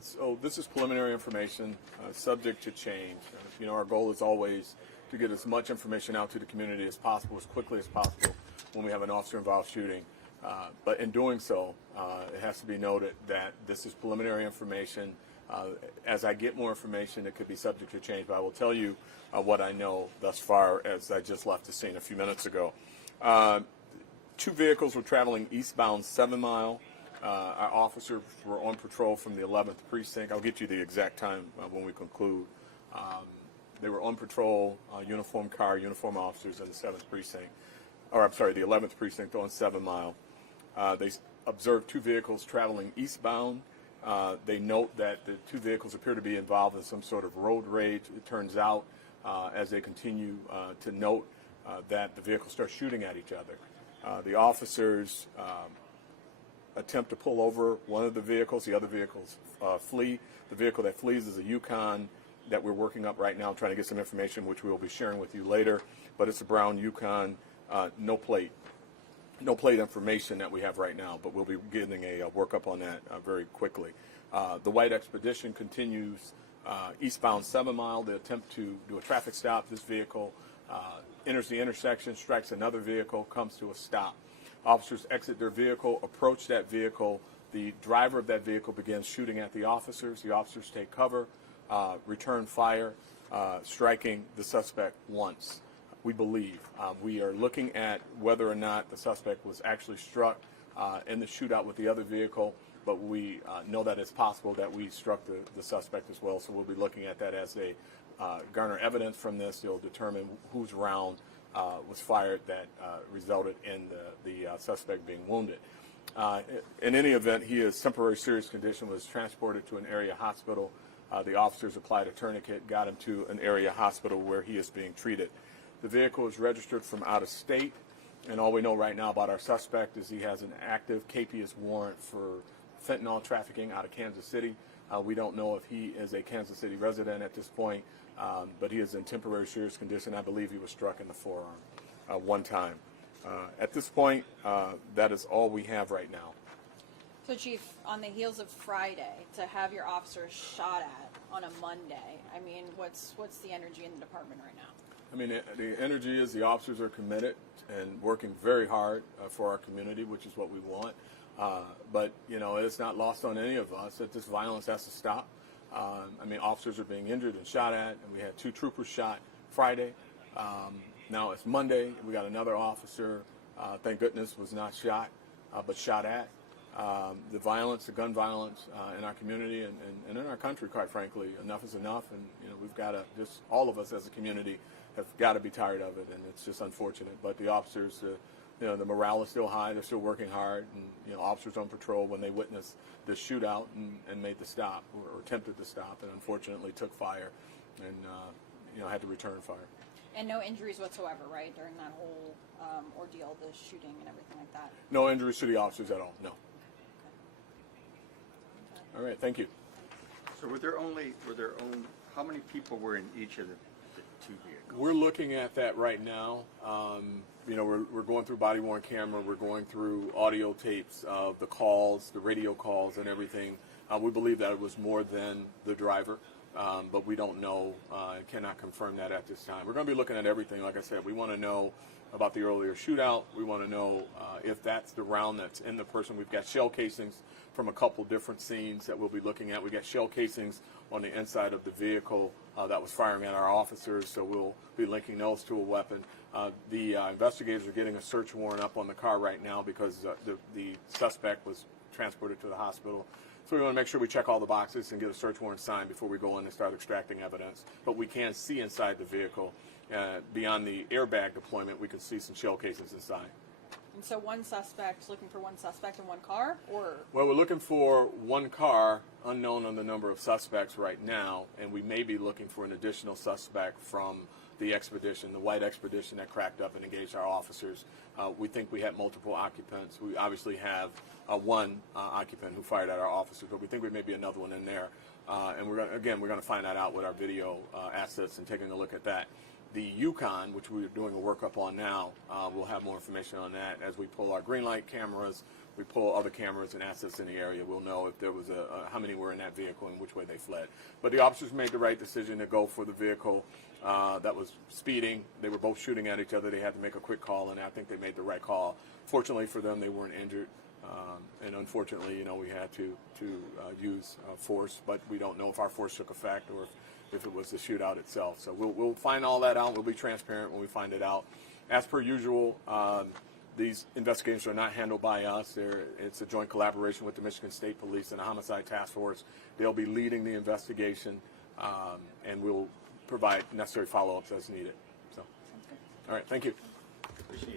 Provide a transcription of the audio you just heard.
So this is preliminary information, subject to change. Our goal is always to get as much information out to the community as possible, as quickly as possible when we have an officer-involved shooting. But in doing so, it has to be noted that this is preliminary information. As I get more information, it could be subject to change, but I will tell you what I know thus far as I just left the scene a few minutes ago. 2 vehicles were traveling eastbound 7 Mile. Our officers were on patrol from the 11th precinct. I'll get you the exact time when we conclude. They were on patrol, uniform car, uniform officers in the 7th precinct, or I'm sorry, the 11th precinct on 7 Mile. They observed 2 vehicles traveling eastbound. They note that the 2 vehicles appear to be involved in some sort of road rage. It turns out, as they continue to note, that the vehicles start shooting at each other. The officers attempt to pull over one of the vehicles. The other vehicles flee. The vehicle that flees is a Yukon that we're working up right now, trying to get some information, which we will be sharing with you later. But it's a brown Yukon, no plate information that we have right now, but we'll be getting a workup on that very quickly. The white Expedition continues eastbound 7 Mile. They attempt to do a traffic stop. This vehicle enters the intersection, strikes another vehicle, comes to a stop. Officers exit their vehicle, approach that vehicle. The driver of that vehicle begins shooting at the officers. The officers take cover, return fire, striking the suspect once. We believe. We are looking at whether or not the suspect was actually struck in the shootout with the other vehicle, but we know that it's possible that we struck the suspect as well, so we'll be looking at that as they garner evidence from this. They'll determine whose round was fired that resulted in the suspect being wounded. In any event, he is temporary serious condition, was transported to an area hospital. The officers applied a tourniquet, got him to an area hospital where he is being treated. The vehicle is registered from out of state, and all we know right now about our suspect is he has an active KPS warrant for fentanyl trafficking out of Kansas City. We don't know if he is a Kansas City resident at this point, but he is in temporary serious condition. I believe he was struck in the forearm one time. At this point, that is all we have right now. So, Chief, on the heels of Friday, to have your officers shot at on a Monday, I mean, what's the energy in the department right now? I mean, the energy is the officers are committed and working very hard for our community, which is what we want. But, it's not lost on any of us that this violence has to stop. I mean, officers are being injured and shot at, and we had 2 troopers shot Friday. Now it's Monday. We got another officer, thank goodness, was not shot, but shot at. The violence, the gun violence in our community and in our country, quite frankly, enough is enough. And, we've got to just, all of us as a community have got to be tired of it, and it's just unfortunate. But the officers, the morale is still high. They're still working hard, and officers on patrol when they witnessed the shootout and made the stop or attempted to stop, and unfortunately took fire, and had to return fire. And no injuries whatsoever, right, during that whole ordeal, the shooting and everything like that? No injuries to the officers at all. No. Okay. All right. Thank you. So how many people were in each of the 2 vehicles? We're looking at that right now. We're going through body-worn camera. We're going through audio tapes of the calls, the radio calls, and everything. We believe that it was more than the driver, but we don't know and cannot confirm that at this time. We're going to be looking at everything. Like I said, we want to know about the earlier shootout. We want to know if that's the round that's in the person. We've got shell casings from a couple different scenes that we'll be looking at. We got shell casings on the inside of the vehicle that was firing at our officers, so we'll be linking those to a weapon. The investigators are getting a search warrant up on the car right now because the suspect was transported to the hospital. So we want to make sure we check all the boxes and get a search warrant signed before we go in and start extracting evidence. But we can see inside the vehicle. Beyond the airbag deployment, we can see some shell casings inside. And so looking for one suspect in one car, or? Well, we're looking for one car, unknown on the number of suspects right now, and we may be looking for an additional suspect from the expedition, the white expedition that cracked up and engaged our officers. We think we had multiple occupants. We obviously have one occupant who fired at our officers, but we think we may be another one in there. And we're going to find that out with our video assets and taking a look at that. The Yukon, which we're doing a workup on now, we'll have more information on that as we pull our green light cameras. we pull other cameras and assets in the area, we'll know if there was how many were in that vehicle and which way they fled. But the officers made the right decision to go for the vehicle that was speeding. They were both shooting at each other. They had to make a quick call, and I think they made the right call. Fortunately for them, they weren't injured. And unfortunately, we had to use force, but we don't know if our force took effect or if it was the shootout itself. So we'll find all that out. We'll be transparent when we find it out. As per usual, these investigations are not handled by us. It's a joint collaboration with the Michigan State Police and the Homicide Task Force. They'll be leading the investigation, and we'll provide necessary follow-ups as needed. So, all right, thank you. Appreciate